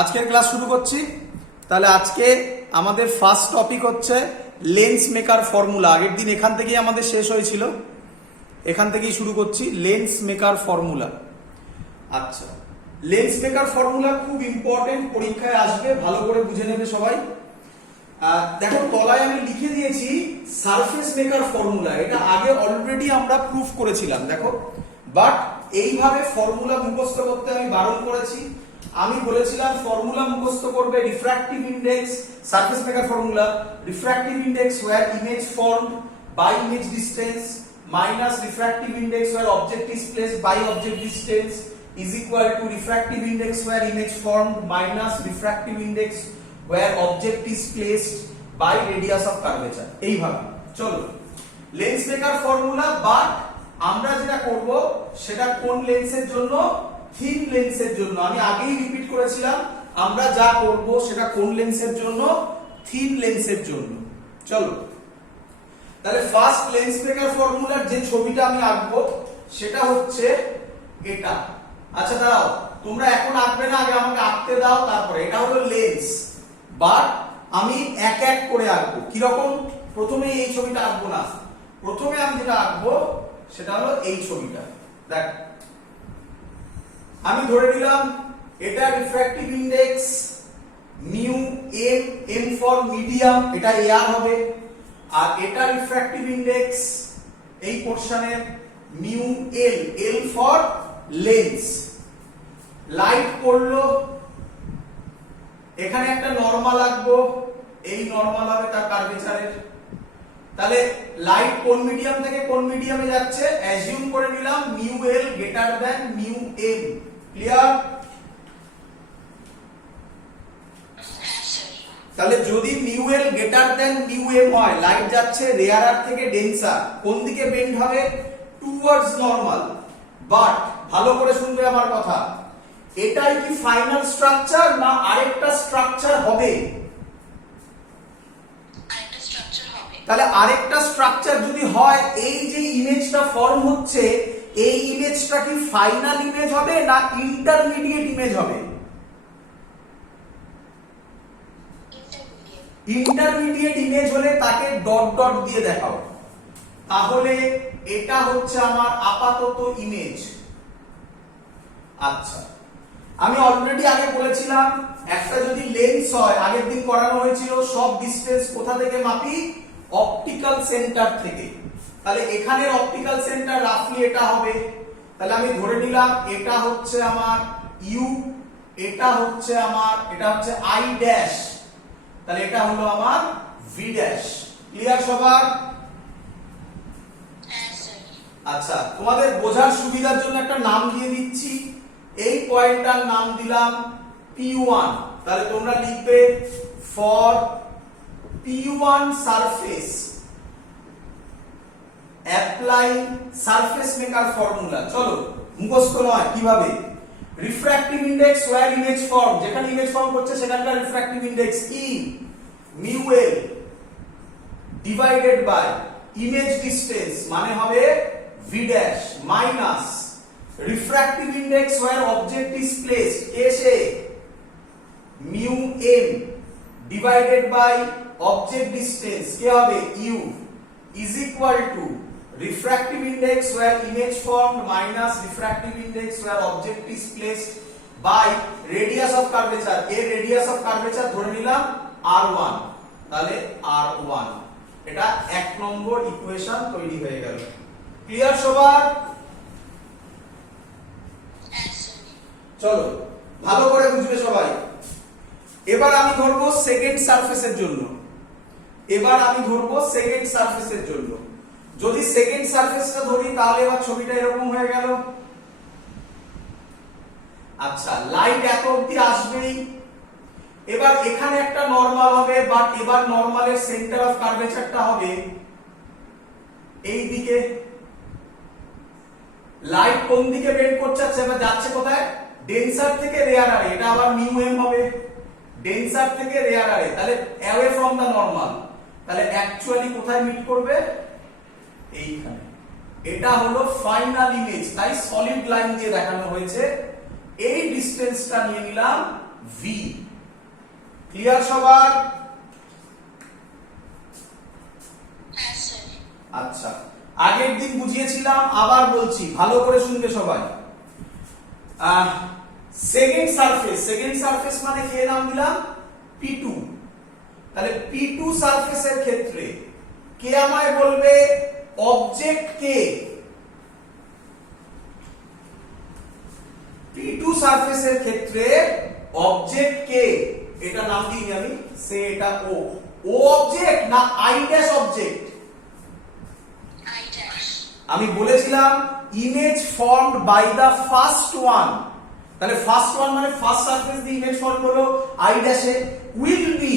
আজকের ক্লাস শুরু করছি। তাহলে আজকে আমাদের ফার্স্ট টপিক হচ্ছে লেন্স মেকার ফর্মুলা। আগের দিন এখান থেকেই আমাদের শেষ হয়েছিল, এখান থেকেই শুরু করছি লেন্স মেকার ফর্মুলা। আচ্ছা, লেন্স মেকার ফর্মুলা খুব ইম্পর্টেন্ট, পরীক্ষায় আসবে, ভালো করে বুঝে নেবে সবাই। দেখো তলায় আমি লিখে দিয়েছি সারফেস মেকার ফর্মুলা। এটা আগে অলরেডি আমরা প্রুফ করেছিলাম, দেখো। বাট এইভাবে ফর্মুলা মুখস্থ করতে আমি বারণ করেছি। আমি বলেছিলাম ফর্মুলা মুখস্থ করবে refractive index, surface maker formula, refractive index where image formed by image distance minus refractive index where object is placed by object distance is equal to refractive index where image formed minus refractive index where object is placed by radius of curvature। এইভাবে চলো lens maker formula. But আমরা যেটা করব সেটা কোন লেন্সের জন্য? Thin লেন্সের জন্য। আমি আগেই রিপিট করেছিলাম আমরা যা করব সেটা কোন লেন্সের জন্য? থিন লেন্সের জন্য। চলো তাহলে ফার্স্ট লেন্স মেকার ফর্মুলার যে ছবিটা আমি আঁকবো সেটা হচ্ছে এটা। আচ্ছা দাঁড়াও, তোমরা এখন আঁকবে না, আগে আমাকে আঁকতে দাও, তারপরে। এটা হলো লেন্স, বাট আমি এক এক করে আঁকবো। কিরকম? প্রথমে এই ছবিটা আঁকবো না, প্রথমে আমি যেটা আঁকবো সেটা হলো এই ছবিটা। দেখ, আমি ধরে নিলাম এটা refractive index mu M, M for medium, এটা এআর হবে। আর এটা রিফ্র্যাক্টিভ ইন্ডেক্স এই পোরশনের mu L, L for lens. Light পড়লো, এখানে একটা নরমাল আঁকবো, এই নরমাল হবে তার কার্ভেচারের। তাহলে লাইট কোন মিডিয়াম থেকে কোন মিডিয়ামে যাচ্ছে অ্যাজিউম করে নিলাম mu L greater than mu M. Clear? তাহলে যদি mu L greater than mu M হয়, লাইট যাচ্ছে রেয়ারার থেকে ডেন্সার, কোন দিকে বেন্ড হবে? Towards normal. বাট ভালো করে শুনবে আমার কথা, এটাই কি ফাইনাল স্ট্রাকচার না আরেকটা স্ট্রাকচার হবে? তাহলে আরেকটা স্ট্রাকচার যদি হয়, এই যে ইমেজটা ফর্ম হচ্ছে এই ইমেজটা কি ফাইনাল ইমেজ হবে না ইন্টারমিডিয়েট ইমেজ হবে? ইন্টারমিডিয়েট ইমেজ হলে তাকে ডট ডট দিয়ে দেখাও। তাহলে এটা হচ্ছে আমার আপাতত ইমেজ। আচ্ছা, আমি অলরেডি আগে বলেছিলাম একটা যদি লেন্স হয়, আগের দিন করানো হয়েছিল, সব ডিসটেন্স কোথা থেকে মাপি? অপটিক্যাল সেন্টার থেকে। তাহলে এখানের অপটিক্যাল সেন্টার রাফলি এটা হবে। তাহলে আমি ধরে নিলাম এটা হচ্ছে আমার ইউ, এটা হচ্ছে আমার, এটা হচ্ছে আই ড্যাশ, তাহলে এটা হলো আমার ভি ড্যাশ। ক্লিয়ার সবার? আচ্ছা, তোমাদের বোঝার সুবিধার জন্য একটা নাম দিয়ে দিচ্ছি। এই পয়েন্টটার নাম দিলাম P1। তাহলে তোমরা লিখবে for P1 surface apply surface maker formula. চলো মুখস্থ নয়, কিভাবে? Refractive index where image form, যেখানে ইমেজ ফর্ম করছে সেখানকার রিফ্র্যাক্টিভ ইন্ডেক্স ই mu L divided by image distance মানে হবে V dash minus refractive index where object is placed এসে mu M divided by object distance কে হবে U is equal to refractive index where image formed minus refractive index where object is placed by radius of curvature। এর radius of curvature ধরে নিলাম r1, তাহলে r1। এটা এক নম্বর equation তৈরি হয়ে গেল। ক্লিয়ার সবার? চলো ভালো করে বুঝবে সবাই। এবার আমি ধরবো সেকেন্ড সারফেসের জন্য। এবার আমি ধরবো সেকেন্ড সারফেসের জন্য। যদি সেকেন্ড সারফেসটা ধরি তাহলে এবার ছবিটা এরকম হয়ে গেল। আচ্ছা, লাইট এত অবধি আসবেই। এবার এখানে একটা নরমাল হবে, বাট এবার নরমালের সেন্টার অফ কার্ভেচারটা হবে এই দিকে। লাইট কোন দিকে বেন্ড করছে? এবার যাচ্ছে কোথায়? ডেন্সার থেকে রেয়ারারে। এটা আবার মিউ এম হবে, ডেন্সার থেকে রেয়ারারে, তাহলে অ্যাওয়ে ফ্রম দা নরমাল। তাহলে অ্যাকচুয়ালি কোথায় মিট করবে? এইখানে। এটা হলো ফাইনাল ইমেজ, তাই সলিড লাইন দিয়ে দেখানো হয়েছে। এই ডিসটেন্সটা নিয়ে নিলাম v। ক্লিয়ার সবার? আচ্ছা, আগের দিন বুঝিয়েছিলাম, আবার বলছি, ভালো করে শুনবে সবাই। সেকেন্ড সারফেস মানে কে নাম দিলাম? P2। তাহলে P2 সারফেসের ক্ষেত্রে কে আমায় বলবে অবজেক্ট কে? P2 সারফেসের ক্ষেত্রে অবজেক্ট কে? এটা নাম দিই আমি, সে এটা ও। ও অবজেক্ট না আই ড্যাশ অবজেক্ট? আমি বলেছিলাম image formed by the first one. তাহলে ফার্স্ট ওয়ান মানে ফার্স্ট সারফেস দিয়ে ইমেজ ফর্ম হলো আই ড্যাশে, will be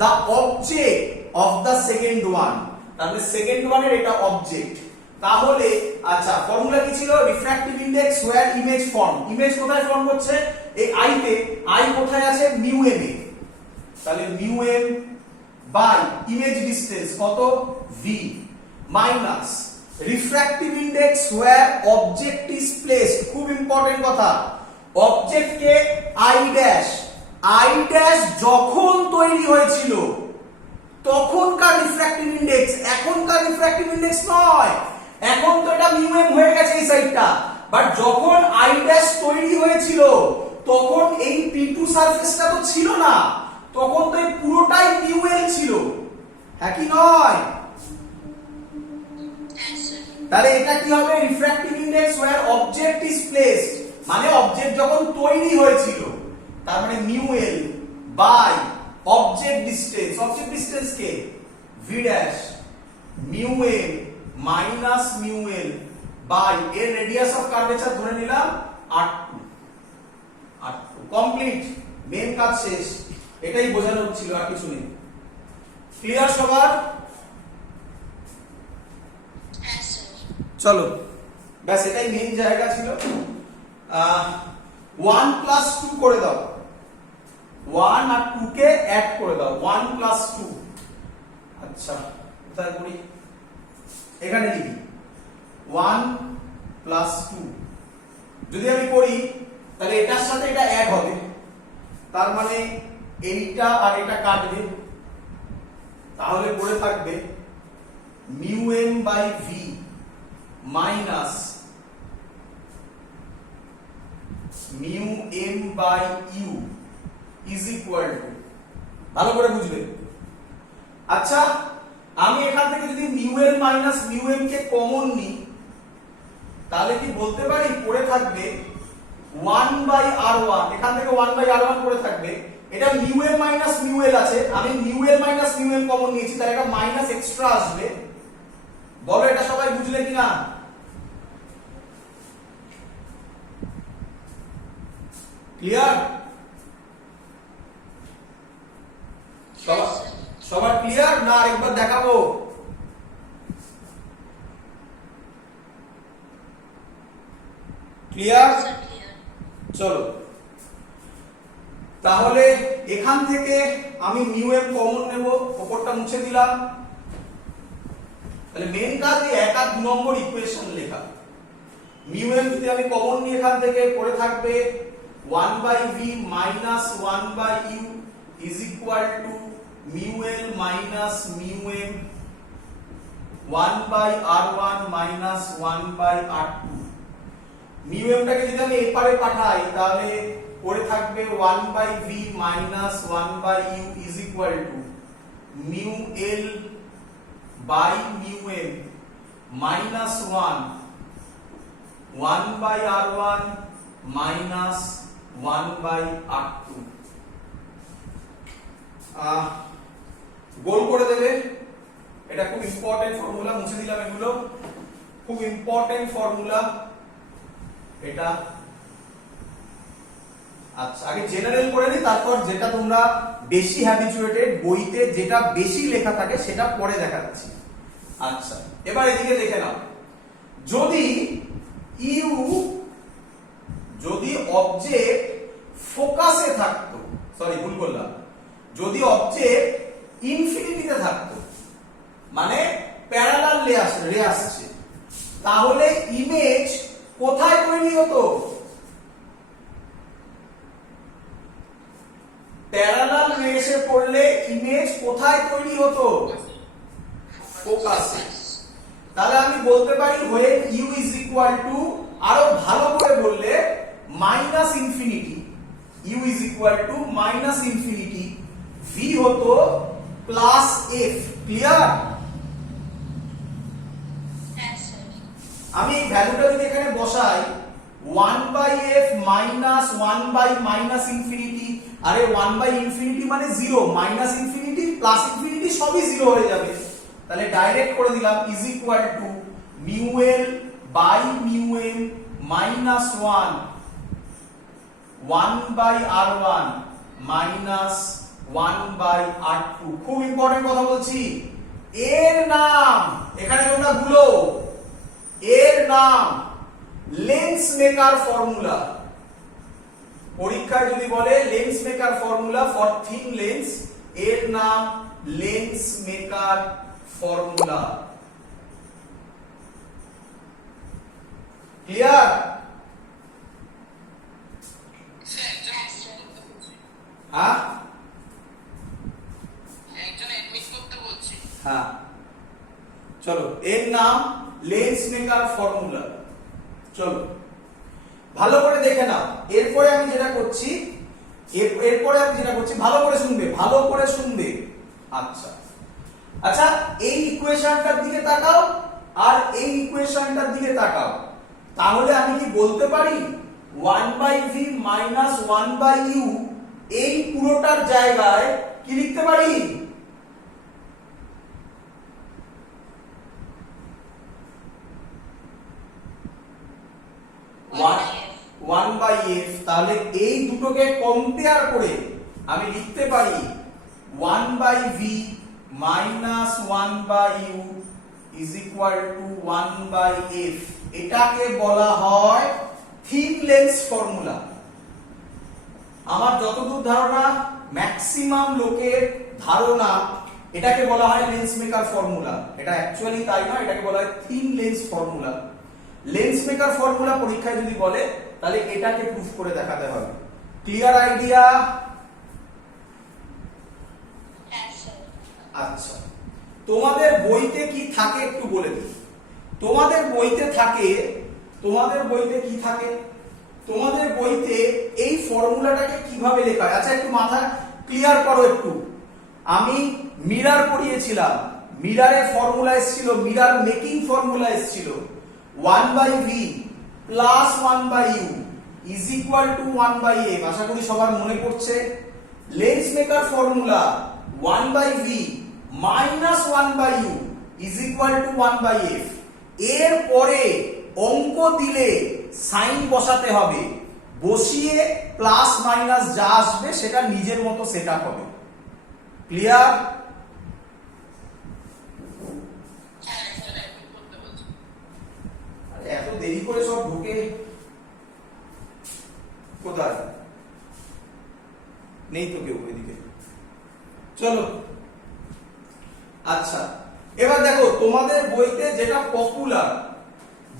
the object of the second one. তাহলে সেকেন্ড ওয়ানের এটা অবজেক্ট। তাহলে আচ্ছা, ফর্মুলা কি ছিল? Refractive index where image form. Image কোথায় ফর্ম করছে? এই আই তে। আই কোথায় আছে? মিউ এম এ। তাহলে mu M by image distance কত? v minus refractive index where object is placed. খুব ইম্পর্টেন্ট কথা, object K I dash. I dash যখন তৈরি হয়েছিল তখনকার রিফ্র্যাক্টিভ ইনডেক্স, এখনকার রিফ্র্যাক্টিভ ইনডেক্স নয়। এখন তো এটা মিউ এম হয়ে গেছে এই সাইডটা, বাট যখন আই ড্যাশ তৈরি হয়েছিল তখন এই P2 সারফেসটা তো ছিল না, তখন তো এই পুরোটাই মিউ এল ছিল, হ্যাঁ কি নয়? তাহলে এটা কি হবে? Refractive index where object is placed, মানে অবজেক্ট যখন তৈরি হয়েছিল, তার মানে mu L by object distance. Object distance কে? v dash mu M minus mu L by এর রেডিয়াস অফ কার্ভেচার ধরে নিলাম r2। কমপ্লিট, মেন কাজ শেষ। এটাই বোঝানো হচ্ছিল, আর কিছু নেই। ক্লিয়ার সবার? চলো, ব্যাস এটাই মেন জায়গা ছিল। 1 প্লাস 2 করে দাও, 1 আর 2 কে অ্যাড করে দাও, 1 প্লাস 2। আচ্ছা, কোথায় করি? এখানে লিখি 1 প্লাস 2। যদি আমি করি তাহলে এটার সাথে এটা অ্যাড হবে, তার মানে এইটা আর এটা কাটবে, তাহলে পড়ে থাকবে mu M by V minus mu M by U is equal to, ভালো করে বুঝবে। আচ্ছা, আমি এখান থেকে যদি mu L minus mu M কে কমন নিই, তাহলে কি বলতে পারি পড়ে থাকবে 1 বাই r1। এখান থেকে 1 বাই r1 পড়ে থাকবে। এটা mu M minus mu L আছে, আমি mu L minus mu M common নিয়েছি, তাহলে একটা মাইনাস এক্সট্রা আসবে। বলো এটা সবাই বুঝলে কিনা? ক্লিয়ার? সবার ক্লিয়ার না আরেকবার দেখাবো? ক্লিয়ার? চলো, তাহলে এখান থেকে আমি মিউ এম কমন নেব, ওপরটা মুছে দিলাম। তাহলে মেন কাজ এই 1 আর 2 নম্বর ইকুয়েশন লেখা। মিউ এম যদি আমি কমন নিই এখান থেকে, পড়ে থাকবে 1 by V minus 1 by U is equal to mu L minus mu M 1 by r1 minus 1 by r2। মিউ এমটাকে যদি আমি এপারে পাঠাই তাহলে পড়ে থাকবে 1 by V minus 1 by U is equal to mu L by mu M minus 1 by r1 minus 1 by r2। গোল করে দেবে, এটা খুব ইম্পর্টেন্ট ফর্মুলা, মুছে দিলাম এগুলো, খুব ইম্পর্টেন্ট ফর্মুলা এটা। আচ্ছা, আগে জেনারেল করে নিই, তারপর যেটা তোমরা বেশি হ্যাবিচুয়েটেড, বইতে যেটা বেশি লেখা থাকে সেটা পরে দেখাচ্ছি। আচ্ছা, এবার এদিকে দেখে নাও, যদি অবজেক্ট ফোকাসে থাকতো, সরি ভুল করলাম, যদি অবজেক্ট ইনফিনিটিতে থাকতো, মানে প্যারালাল রে আসছে, তাহলে ইমেজ কোথায় তৈরি হতো? প্যারালাল রেসে পড়লে ইমেজ কোথায় তৈরি হতো? ফোকাসে। তাহলে আমি বলতে পারি when u is equal to, আরো ভালো করে বললে minus infinity, u is equal to minus infinity, v হতো প্লাস f। ক্লিয়ার? আমি এই ভ্যালুটা যদি এখানে বসাই 1/f মাইনাস 1 মাইনাস ইনফিনিটি, আরে 1 ইনফিনিটি মানে 0, মাইনাস ইনফিনিটি প্লাস ইনফিনিটি সবই 0 হয়ে যাবে। তাহলে ডাইরেক্ট করে দিলাম is equal to mu L by mu M minus 1/r1 minus 1/r2। খুব ইম্পর্টেন্ট কথা বলছি, এর নাম এখানে তোমরা ভুলো, এর নাম লেন্স মেকার ফর্মুলা। পরীক্ষায় যদি বলে lens maker formula for thin lens, এর নাম লেন্স মেকার ফর্মুলা। ক্লিয়ার? হ্যাঁ হ্যাঁ, চলো এর নাম লেন্স মেকার ফর্মুলা। চলো ভালো করে দেখে নাও। এরপরে আমি যেটা করছি ভালো করে শুনবে, ভালো করে শুনবে। আচ্ছা আচ্ছা, এই ইকুয়েশনটার দিকে তাকাও আর এই ইকুয়েশনটার দিকে তাকাও। তাহলে আমি কি বলতে পারি 1/v মাইনাস 1/u এই পুরোটার জায়গায় কি লিখতে পারি? 1/f। তাহলে এই দুটোকে কম্পেয়ার করে আমি লিখতে পারি 1/v minus 1/u is equal two 1/f। এটাকে বলা হয় থিন লেন্স ফর্মুলা। আমার যতদূর ধারণা, ম্যাক্সিমাম লোকের ধারণা এটাকে বলা হয় লেন্স মেকার ফর্মুলা। এটা অ্যাকচুয়ালি তাই নয়, এটাকে বলা হয় thin lens formula. Lens maker formula পরীক্ষায় যদি বলে তাহলে এটাকে প্রুফ করে দেখাতে হবে। Clear idea? আচ্ছা, তোমাদের বইতে কি থাকে একটু বলে দিই। তোমাদের বইতে কি থাকে? তোমাদের বইতে এই ফর্মুলাটাকে কিভাবে লেখা হয়? আচ্ছা একটু মাথা ক্লিয়ার করো একটু। আমি মিরর পড়িয়েছিলাম, মিররের ফর্মুলা এসেছিল, মিরর মেকিং ফর্মুলা এসেছিল 1/v plus 1/u is equal two 1/f। আশা করি সবার মনে পড়ছে। Lens maker formula 1/v minus 1/u is equal two 1/f। এর পরে অঙ্ক দিলে সাইন বসাতে হবে, বসিয়ে প্লাস মাইনাস যা আসবে সেটা নিজের মতো সেটআপ হবে। ক্লিয়ার? এত দেরি করে সব ঢুকে কোথায়? নেই তো কেউ এদিকে। চলো আচ্ছা, এবার দেখো তোমাদের বইতে যেটা পপুলার,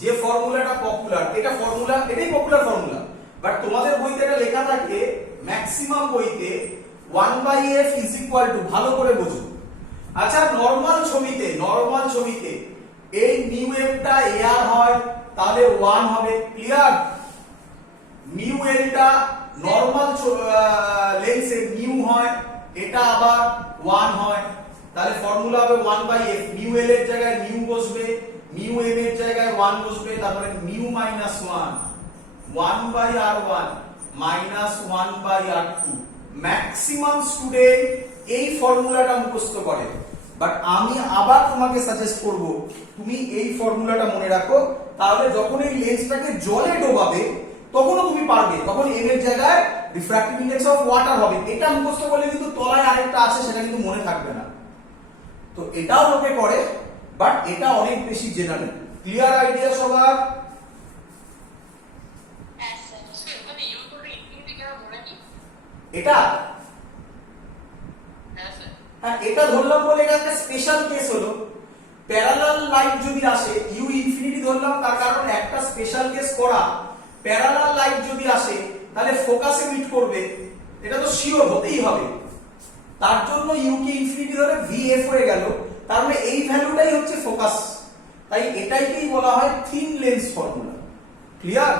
যে ফর্মুলাটা পপুলার, এটা ফর্মুলা, এটাই পপুলার ফর্মুলা, বাট তোমাদের বইতে এটা লেখা থাকে, ম্যাক্সিমাম বইতে 1/f ইজ ইকুয়াল টু, ভালো করে বোঝো। আচ্ছা নরমাল ছবিতে এই মিউ এফটা এআর হয় তাহলে 1 হবে। ক্লিয়ার? মিউ এলটা নরমাল লেন্সে মিউ হয়, এটা আবার 1 হয়, তাহলে ফর্মুলা হবে 1/f। মিউ এল এর জায়গায় মিউ বসবে, মিউ এম এর জায়গায় 1 বসবে, তারপরে mu minus 1/r1 minus 1/r2। Maximum student এই ফর্মুলাটা মুখস্থ করে, বাট আমি আবার তোমাকে সাজেস্ট করব তুমি এই ফর্মুলাটা মনে রাখো। তাহলে যখন এই লেন্সটাকে জলে ডোবাবে তখনও তুমি পারবে, তখন এম এর জায়গায় রিফ্র্যাক্টিভ ইনডেক্স অফ ওয়াটার হবে। এটা মুখস্থ করলে কিন্তু তলায় আরেকটা আছে, সেটা কিন্তু মনে থাকবে না। তো এটাও লোকে করে, বাট এটা অনেক বেশি জেনারেল। ক্লিয়ার আইডিয়া সবার? এটা হ্যাঁ, এটা ধরলাম বলে এটা একটা স্পেশাল কেস হলো। প্যারালাল লাইট যদি আসে, ইউ ইনফিনিটি ধরলাম, তার কারণ একটা স্পেশাল কেস করা। প্যারালাল লাইট যদি আসে তাহলে ফোকাসে মিট করবে, এটা তো শিওর হতেই হবে। তার জন্য ইউ কে ইনফিনিটি ধরে ভিএফ হয়ে গেল, তার মানে এই ভ্যালুটাই হচ্ছে ফোকাস, তাই এটাইকেই বলা হয় থিন লেন্স ফর্মুলা। ক্লিয়ার?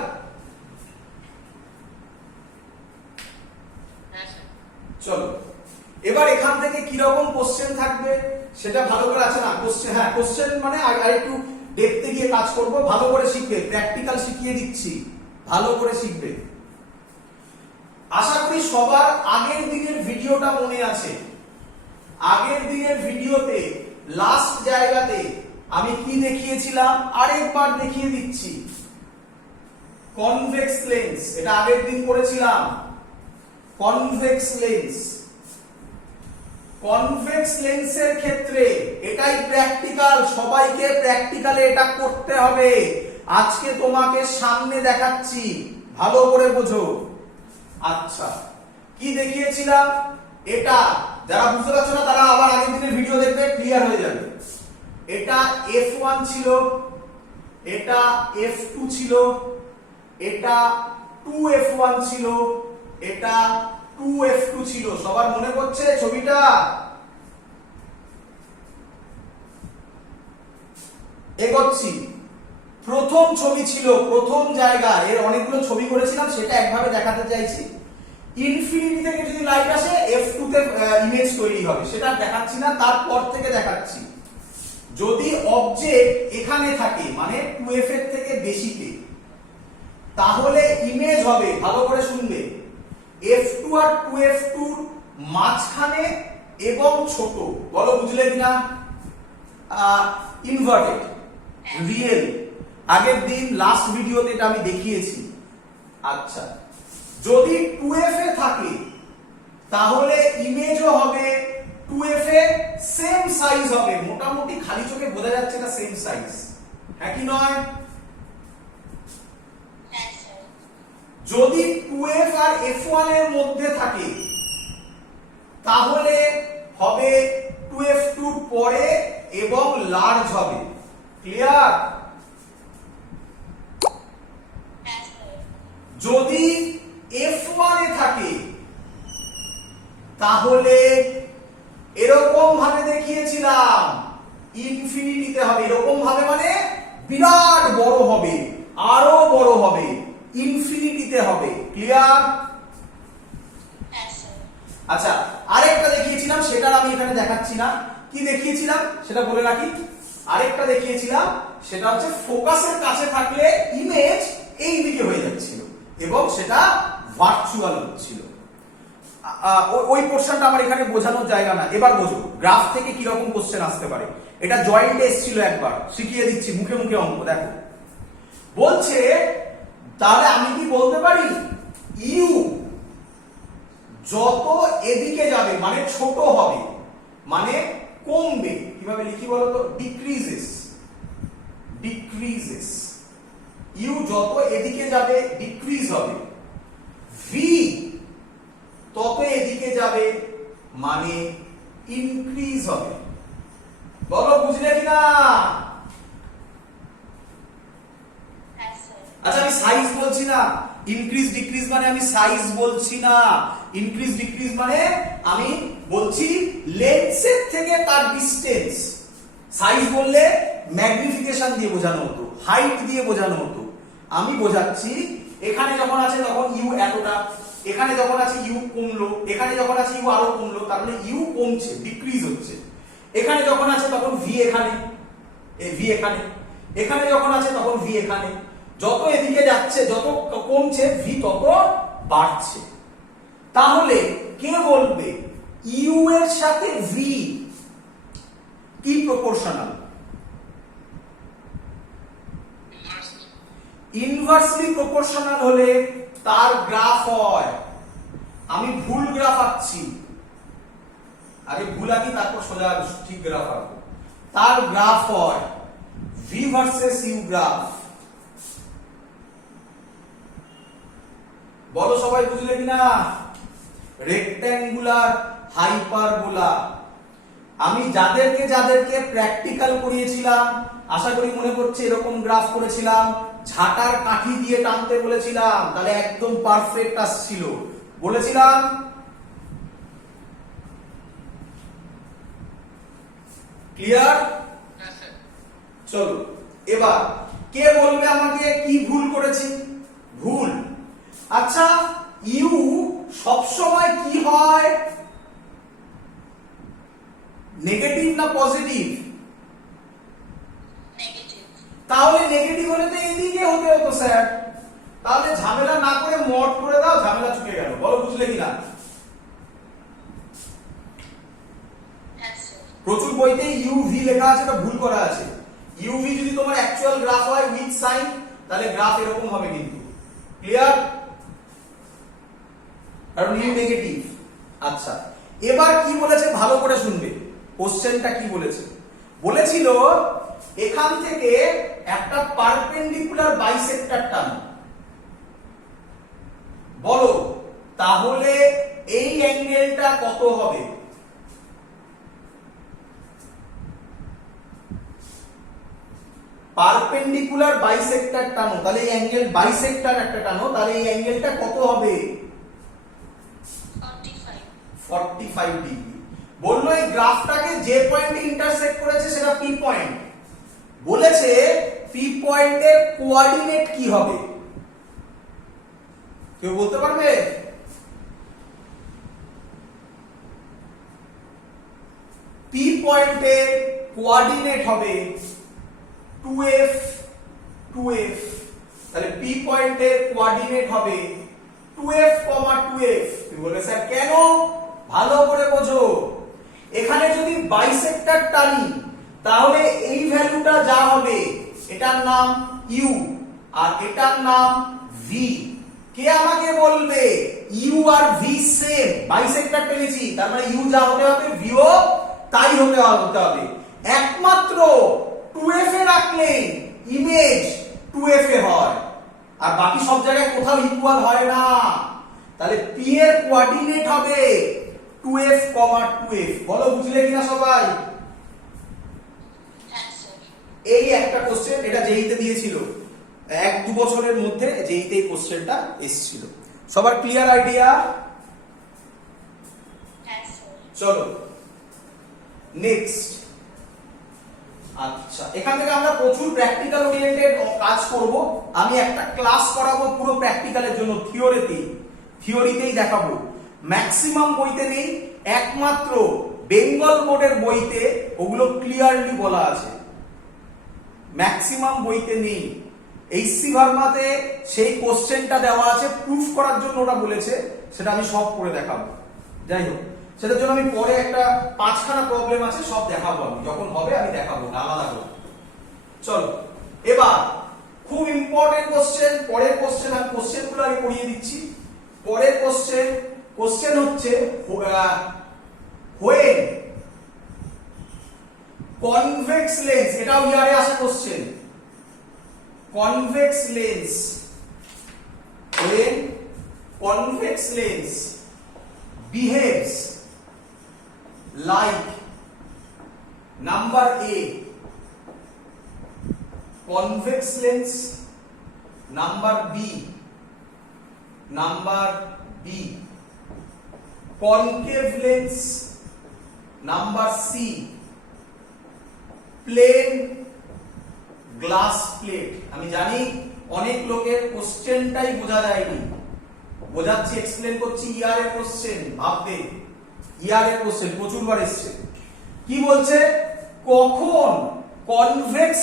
চলো এবার এখান থেকে কি রকম কোশ্চেন থাকবে সেটা ভালো করে আছে না কোশ্চেন, হ্যাঁ কোশ্চেন মানে আরেকটু ডেপথে গিয়ে কাজ করব, ভালো করে শিখবে, প্র্যাকটিক্যাল শিখিয়ে দিচ্ছি, ভালো করে শিখবে। আশা করি সবার আগের দিনের ভিডিওটা মনে আছে। আগের দিনের ভিডিওতে লাস্ট জায়গাতে আমি কি দেখিয়েছিলাম আরেকবার দেখিয়ে দিচ্ছি। কনভেক্স লেন্স, এটা আগের দিন করেছিলাম। কনভেক্স লেন্স, কনভেক্স লেন্সের ক্ষেত্রে এটাই প্র্যাকটিক্যাল, সবাইকে প্র্যাকটিক্যালে এটা করতে হবে। আজকে তোমাকে সামনে দেখাচ্ছি, ভালো করে বোঝো। আচ্ছা কি দেখিয়েছিলাম, এটা যারা বুঝতে পারছো না তারা আবার আগের দিনের ভিডিও দেখবে, ক্লিয়ার হয়ে যাবে। এটা F1 ছিল, এটা F2 ছিল, এটা 2F1 ছিল, এটা 2F2 ছিল। সবার মনে পড়ছে ছবিটা? এগোচ্ছি। প্রথম ছবি ছিল, প্রথম জায়গা, এর অনেকগুলো ছবি করেছিলাম, সেটা একভাবে দেখাতে চাইছি। ইনফিনিটি থেকে যদি লাইট আসে F2 তে ইমেজ তৈরি হবে, সেটা দেখাচ্ছি না, তারপর থেকে দেখাচ্ছি। যদি অবজেক্ট এখানে থাকে মানে 2F এর থেকে বেশিতে, তাহলে ইমেজ হবে, ভালো করে শুনবে, F2 আর 2F2 মাঝখানে এবং ছোট। বলো বুঝলে কিনা? Inverted, real. আগের দিন লাস্ট ভিডিওতে এটা আমি দেখিয়েছি। আচ্ছা যদি 2F এ থাকে তাহলে ইমেজও হবে 2F এ সেম সাইজ হবে, মোটামুটি খালি চোখে বোঝা যাচ্ছে না সেম সাইজ, হ্যাঁ কি নয়? যদি 2F আর F1 এর মধ্যে থাকে তাহলে হবে 2F2 পরে এবং লার্জ হবে। ক্লিয়ার? যদি F1 এ থাকে তাহলে এরকম ভাবে দেখিয়েছিলাম, ইনফিনিটিতে হবে, এরকম ভাবে মানে বিরাট বড় হবে, আরো বড় হবে, ইনফিনিটিতে হবে। ক্লিয়ার? আচ্ছা আরেকটা দেখিয়েছিলাম, সেটা আমি এখানে দেখাচ্ছি না। কি দেখিয়েছিলাম সেটা বলে রাখি। আরেকটা দেখিয়েছিলাম, সেটা হচ্ছে ফোকাসের কাছে থাকলে ইমেজ এই দিকে হয়ে যাচ্ছিল এবং সেটা ভার্চুয়াল হচ্ছিল। ওই পোরশনটা আমার এখানে বোঝানোর জায়গা না, এবার বোঝো গ্রাফ থেকে কি রকম কোশ্চেন আসতে পারে। এটা জয়েন্ট এসেছিল একবার, শিখিয়ে দিচ্ছি মুখে মুখে অঙ্ক। দেখো বলছে, তাহলে আমি কি বলতে পারি ইউ যত এদিকে যাবে মানে ছোট হবে, মানে কমবে। কিভাবে লিখি বলো তো? Decreases, decreases. ইউ যত এদিকে যাবে ডিক্রিজ হবে, ভি তত এদিকে যাবে মানে ইনক্রিজ হবে। বলো বুঝলে কিনা? আচ্ছা আমি সাইজ বলছি না, ইনক্রিজ ডিক্রিজ মানে আমি সাইজ বলছি না। ইনক্রিজ ডিক্রিজ মানে আমি বলছি লেন্সের থেকে তার ডিসটেন্স। সাইজ বললে ম্যাগনিফিকেশন দিয়ে বোঝানো হতো, হাইট দিয়ে বোঝানো হতো। আমি বোঝাচ্ছি এখানে যখন আছে তখন ইউ এতটা, এখানে যখন আছে ইউ কমলো, এখানে যখন আছে ইউ আরো কমলো, তার মানে ইউ কমছে, ডিক্রিজ হচ্ছে। এখানে যখন আছে তখন ভি এখানে, ভি এখানে, এখানে যখন আছে তখন ভি এখানে। যত এদিকে যাচ্ছে, যত কমছে, ভি তত বাড়ছে। তাহলে কে বলবে ইউ এর সাথে ভি কি প্রপোর্শনাল? ইনভার্সলি প্রপোর্শনাল হলে তার গ্রাফ হয়, আমি ভুল গ্রাফ আঁকছি, আগে ভুল আঁকি তারপর সোজা ঠিক গ্রাফ আঁকবো। তার গ্রাফ হয় ভি ভার্সেস ইউ গ্রাফ। বলো সবাই বুঝলে কিনা? Rectangular hyperbola. আমি যাদেরকে যাদেরকে প্র্যাকটিক্যাল করিয়েছিলাম আশা করি মনে পড়ছে, এরকম গ্রাফ করেছিলাম, ঝাঁটার কাঠি দিয়ে টানতে বলেছিলাম, তাহলে একদম পারফেক্ট আসছিল। বলেছিলাম ক্লিয়ার? চলো এবার কে বলবে আমাকে কি ভুল করেছি? ভুল। আচ্ছা ইউ সবসময় কি হয়, নেগেটিভ না পজিটিভ? তাহলে নেগেটিভ হলে তো এইদিকে হতে হতো স্যার। তাহলে ঝামেলা না করে মড করে দাও, ঝামেলা চুকে গেল। বলো বুঝলে কিনা? প্রচুর বইতে ইউভি লেখা আছে, এটা ভুল করা আছে। ইউভি যদি তোমার অ্যাকচুয়াল গ্রাফ হয় উইথ সাইন, তাহলে গ্রাফ এরকম হবে কিন্তু। ক্লিয়ার? কারণ ইউ নেগেটিভ। আচ্ছা এবার কি বলেছে ভালো করে শুনবে, কোশ্চেনটা কি বলেছে। বলেছিল এখান থেকে একটা পারপেন্ডিকুলার বাইসেক্টর টানো। বলো তাহলে এই অ্যাঙ্গেলটা কত হবে? পারপেন্ডিকুলার বাইসেক্টর টানো, তাহলে এই অ্যাঙ্গেল বাইসেক্টর একটা টানো, তাহলে এই অ্যাঙ্গেলটা কত হবে? 45 ডিগ্রি। বললো এই গ্রাফটাকে যে পয়েন্টে ইন্টারসেক্ট করেছে সেটা পি পয়েন্ট। বলেছে পি পয়েন্টের কোঅর্ডিনেট কি হবে? কেউ বলতে পারবে? পি পয়েন্টের কোঅর্ডিনেট হবে 2f 2f। তাহলে পি পয়েন্টের কোঅর্ডিনেট হবে 2f, 2f। তুমি বলবে স্যার কেন? ভালো করে বোঝো। এখানে যদি বাইসেক্টর টানি তাহলে এই ভ্যালুটা যা হবে এটার নাম ইউ আর এটার নাম ভি। কে আমাকে বলবে ইউ আর ভি সেম? বাইসেক্টর টেনেছি তার মানে ইউ যা হতে হবে ভিও তাই হতে হবে। একমাত্র 2f এ রাখলে ইমেজ 2f এ হয়, আর বাকি সব জায়গায় কোথাও ইকুয়াল হয় না। তাহলে পি এর কোঅর্ডিনেট হবে 2f, 2f। বলো বুঝলে কিনা সবাই? এই একটা কোশ্চেন, এটা জেইতে দিয়েছিল 1-2 বছরের মধ্যে, জেইতে এই কোশ্চেনটা এসেছিল। সবার ক্লিয়ার আইডিয়া? চলো নেক্সট। আচ্ছা এখান থেকে আমরা প্রচুর প্র্যাকটিক্যাল ওরিয়েন্টেড কাজ করব। আমি একটা ক্লাস করাবো পুরো প্র্যাকটিক্যালের জন্য, থিওরিতেই দেখাবো। ম্যাক্সিমাম বইতে নেই, একমাত্র বেঙ্গল বোর্ডের বইতে ওগুলো ক্লিয়ারলি বলা আছে। ম্যাক্সিমাম বইতে নেই। এইচসি ভার্মাতে সেই কোশ্চেনটা দেওয়া আছে, প্রুফ করার জন্য ওটা বলেছে, সেটা আমি সব করে দেখাবো। যাই হোক সেটার জন্য আমি পরে একটা 5খানা প্রবলেম আছে, সব দেখাবো। আমি যখন হবে আমি দেখাবো আলাদা করে। চলো এবার খুব ইম্পর্টেন্ট কোশ্চেন, পরের কোশ্চেন। আমি কোশ্চেনগুলো আমি পড়িয়ে দিচ্ছি। পরের কোশ্চেন হচ্ছে when convex lens, এটাও ইয়ারে আসা question. convex lens, when convex lens behaves like number A, convex lens number B, concave lens number C, plane glass plate. আমি জানি অনেক লোকের কোশ্চেনটাই বোঝা যায়নি, বোঝাচ্ছি, এক্সপ্লেন করছি। ইয়ার এর কোশ্চেন, ভাববে ইয়ার এর কোশ্চেন প্রচুরবার এসেছে। কি বলছে? কখন কনভেক্স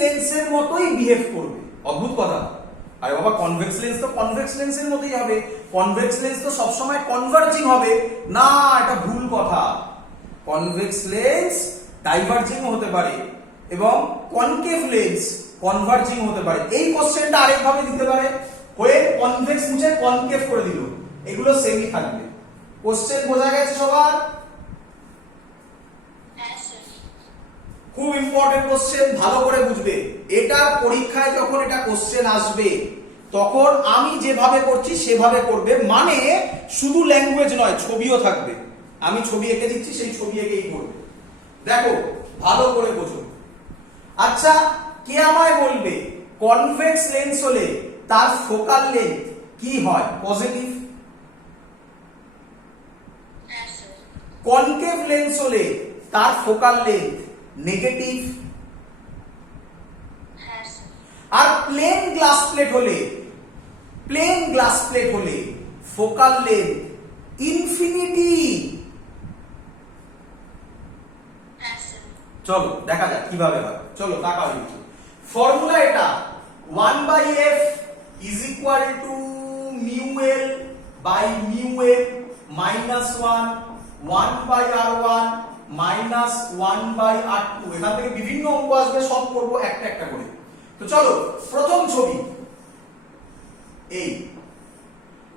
লেন্সের মতোই বিহেভ করবে। অদ্ভুত কথা। আরে বাবা কনভেক্স লেন্স তো কনভেক্স লেন্সের মতোই হবে, কনভেক্স লেন্স তো সবসময় কনভার্জিং হবে না, এটা ভুল কথা। কনভেক্স লেন্স ডাইভার্জিং হতে পারে এবং কনকেভ লেন্স কনভার্জিং হতে পারে। এই কোশ্চেনটা আরেকভাবে দিতে পারে, হয়ে কনভেক্স মুছে কনকেভ করে দিল, এগুলো সেমই থাকবে। কোশ্চেন বোঝা গেছে সবার? খুব ইম্পর্টেন্ট কোশ্চেন, ভালো করে বুঝবে। এটা পরীক্ষায় যখন এটা কোশ্চেন আসবে তখন আমি যেভাবে করছি সেভাবে করবে, মানে শুধু ল্যাঙ্গুয়েজ নয়, ছবিও থাকবে। আমি ছবি এঁকে দিচ্ছি, সেই ছবি এঁকেই করবে। দেখো ভালো করে বোঝো। আচ্ছা কে আমায় বলবে কনভেক্স লেন্স হলে তার ফোকাল লেন্থ কি হয়? পজিটিভ। কনকেভ লেন্স হলে তার ফোকাল লেন্থ নেগেটিভ। আর প্লেন গ্লাস প্লেট হলে ফোকাল লেন্থ ইনফিনিটি। চলো দেখা যাক কিভাবে হয়। চলো তাকাও একটু। ফর্মুলা এটা 1/f is equal to mu l by mu m minus 1 minus 1 by r2। এখান থেকে বিভিন্ন অঙ্ক আসবে, সব করব একটা একটা করে। তো চলো প্রথম ছবি এই,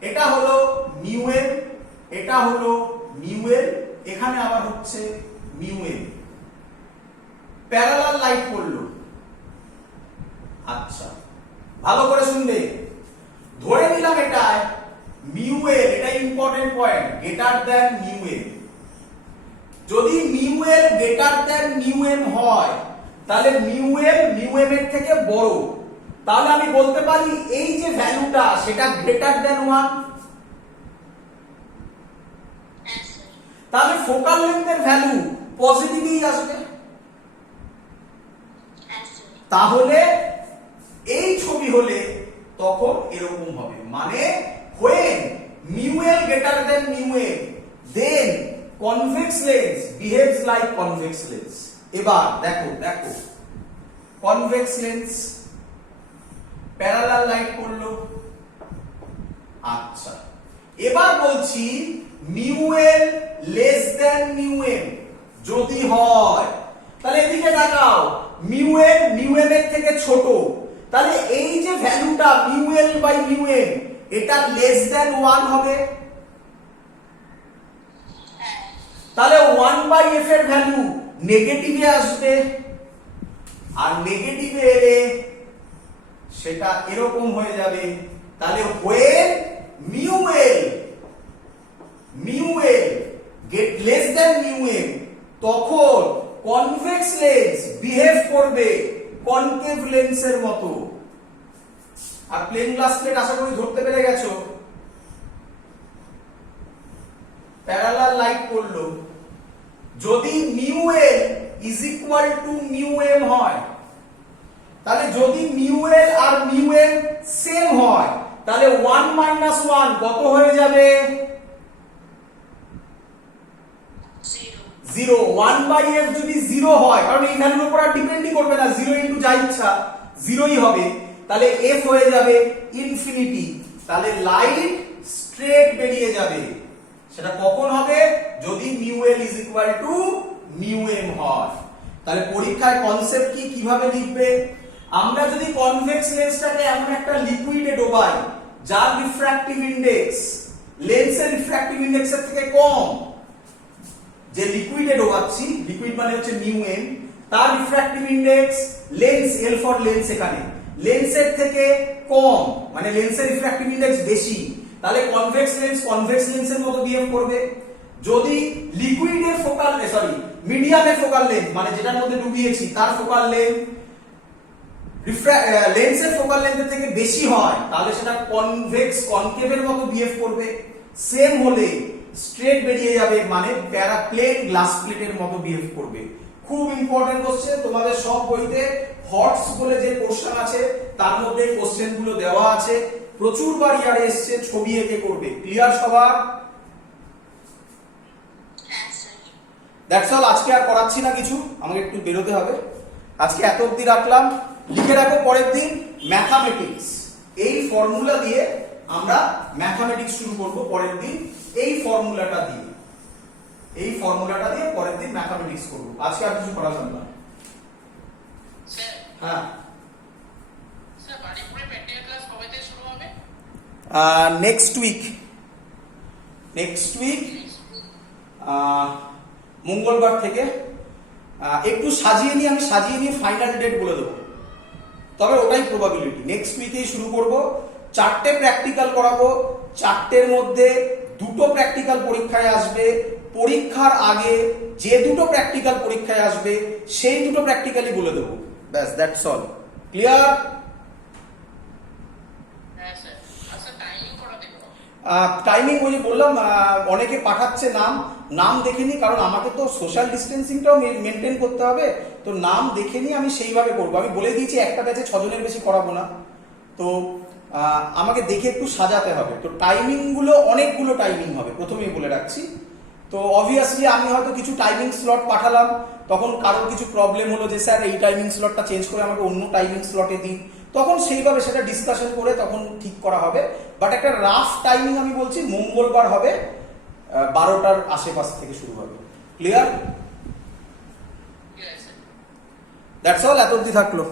এটা হলো মিউ m, এটা হলো মিউ l, এখানে আবার হচ্ছে মিউ m। প্যারালাল লাইট পড়লো। আচ্ছা ভালো করে শুনবে। ধরে নিলাম এটা মিউ l, এটা important point, greater than mu m। যদি mu l greater than mu m হয় তাহলে মিউ m এর থেকে বড়, তাহলে আমি বলতে পারি এই যে ভ্যালুটা সেটা গ্রেটার দ্যান 1। তাহলে ফোকাল লেন্থের ভ্যালু পজিটিভই আসবে। তাহলে এই ছবি হলে তখন এরকম হবে, মানে when mu l greater than mu m then convex lens behaves like convex lens। এবার দেখো convex lens প্যারালাল লাইট করলো। আচ্ছা এবার বলছি mu l less than mu m যদি হয়, তাহলে এদিকে তাকাও, mu m এর থেকে ছোট, তাহলে এই যে ভ্যালুটা mu l by mu m এটা লেস দ্যান 1 হবে। তাহলে 1/f এর ভ্যালু নেগেটিভে আসবে, আর নেগেটিভে এলে সেটা এরকম হয়ে যাবে। তাহলে when mu l get less than mu m তখন কনভেক্স লেন্স বিহেভ করবে কনকেভ লেন্সের মতো। আর প্লেন গ্লাস প্লেট আশা করি ধরতে পেরে গেছো। প্যারালাল লাইট পড়লো। যদি mu l is equal to mu m হয়, তাহলে যদি মিউ l আর মিউ m সেম হয় তাহলে 1 minus 1 কত হয়ে যাবে? 0। 1/f যদি 0 হয়, কারণ এই ভ্যালুর উপর আর ডিপেন্ডই করবে না, 0 ইনটু যা ইচ্ছা 0ই হবে, তাহলে f হয়ে যাবে ইনফিনিটি। তাহলে লাইট স্ট্রেট বেরিয়ে যাবে। সেটা কখন হবে? যদি mu l is equal to mu m হয়। তাহলে পরীক্ষায় কনসেপ্ট কি, কিভাবে লিখবে? আমরা যদি কনভেক্স লেন্সটাকে এমন একটা লিকুইডে ডোবাই যার রিফ্র্যাক্টিভ ইনডেক্স লেন্সের রিফ্র্যাক্টিভ ইনডেক্সের থেকে কম, যে লিকুইডে ডোবাচ্ছি, লিকুইড মানে হচ্ছে মিউ m, তার refractive index lens, L for lens, এখানে লেন্সের থেকে কম, মানে লেন্সের রিফ্র্যাক্টিভ ইনডেক্স বেশি, তাহলে কনভেক্স লেন্সের মতো বিহেভ করবে। যদি লিকুইডের ফোকাল মিডিয়ামের ফোকাল লেন্থ, মানে যেটার মধ্যে ডুবিয়েছি তার ফোকাল লেন্থ লেন্সের ফোকাল লেন্থের থেকে বেশি হয় তাহলে সেটা কনকেভের মতো বিহেভ করবে। সেম হলে স্ট্রেট বেরিয়ে যাবে, মানে প্যারাপ্লেন গ্লাস প্লেটের মতো বিহেভ করবে। খুব ইম্পর্টেন্ট কোশ্চেন, তোমাদের সব বইতে হটস বলে যে কোশ্চেন আছে তার মধ্যে কোশ্চেন গুলো দেওয়া আছে, প্রচুর বার ইয়ারে এসছে, ছবি এঁকে করবে। ক্লিয়ার সবার? That's all. আজকে আর করাচ্ছি না কিছু, আমাকে একটু বেরোতে হবে। আজকে এত অবধি রাখলাম। লিখে রাখো পরের দিন ম্যাথামেটিক্স। এই ফর্মুলা দিয়ে আমরা ম্যাথামেটিক্স শুরু করব পরের দিন। এই ফর্মুলাটা দিয়ে পরের দিন ম্যাথামেটিক্স করব। আজকে আর কিছু করা যাবে না। হ্যাঁ স্যার, বাড়িপুরে প্র্যাকটিক্যাল ক্লাস কবে থেকে শুরু হবে? নেক্সট উইক মঙ্গলবার থেকে। একটু সাজিয়ে নিয়ে ফাইনাল ডেট বলে দেবো, তবে ওটাই প্রবাবিলিটি। নেক্সট উইকেই শুরু করব। 4টে প্র্যাকটিক্যাল করাবো, 4টের মধ্যে 2টো প্র্যাকটিক্যাল পরীক্ষায় আসবে। পরীক্ষার আগে যে 2টো প্র্যাকটিক্যাল পরীক্ষায় আসবে সেই 2টো প্র্যাকটিক্যালই বলে দেবো। ব্যাস, দ্যাটস অল। ক্লিয়ার? হ্যাঁ স্যার। আচ্ছা, টাইমিং কটা দেবো? টাইমিং ওই যে বললাম, অনেকে পাঠাচ্ছে নাম, নাম দেখে নি, কারণ আমাকে তো সোশ্যাল ডিস্টেন্সিংটাও মেনটেন করতে হবে। তো নাম দেখে নি আমি সেইভাবে করবো। আমি বলে দিয়েছি একটা ব্যাচে 6 জনের বেশি করাবো না। তো আমাকে দেখে একটু সাজাতে হবে। তো টাইমিং গুলো অনেকগুলো টাইমিং হবে, প্রথমেই বলে রাখছি। তো অবভিয়াসলি আমি হয়তো কিছু টাইমিং স্লট পাঠালাম, তখন কারোর কিছু প্রবলেম হলো যে স্যার এই টাইমিং স্লটটা চেঞ্জ করে আমাকে অন্য টাইমিং স্লটে দিন, তখন সেইভাবে সেটা ডিসকাশন করে তখন ঠিক করা হবে। বাট একটা রাফ টাইমিং আমি বলছি, মঙ্গলবার হবে 12টার আশেপাশ থেকে শুরু হবে। ক্লিয়ার? ঠিক আছে। দ্যাটস অল, এত অবধি থাকলো।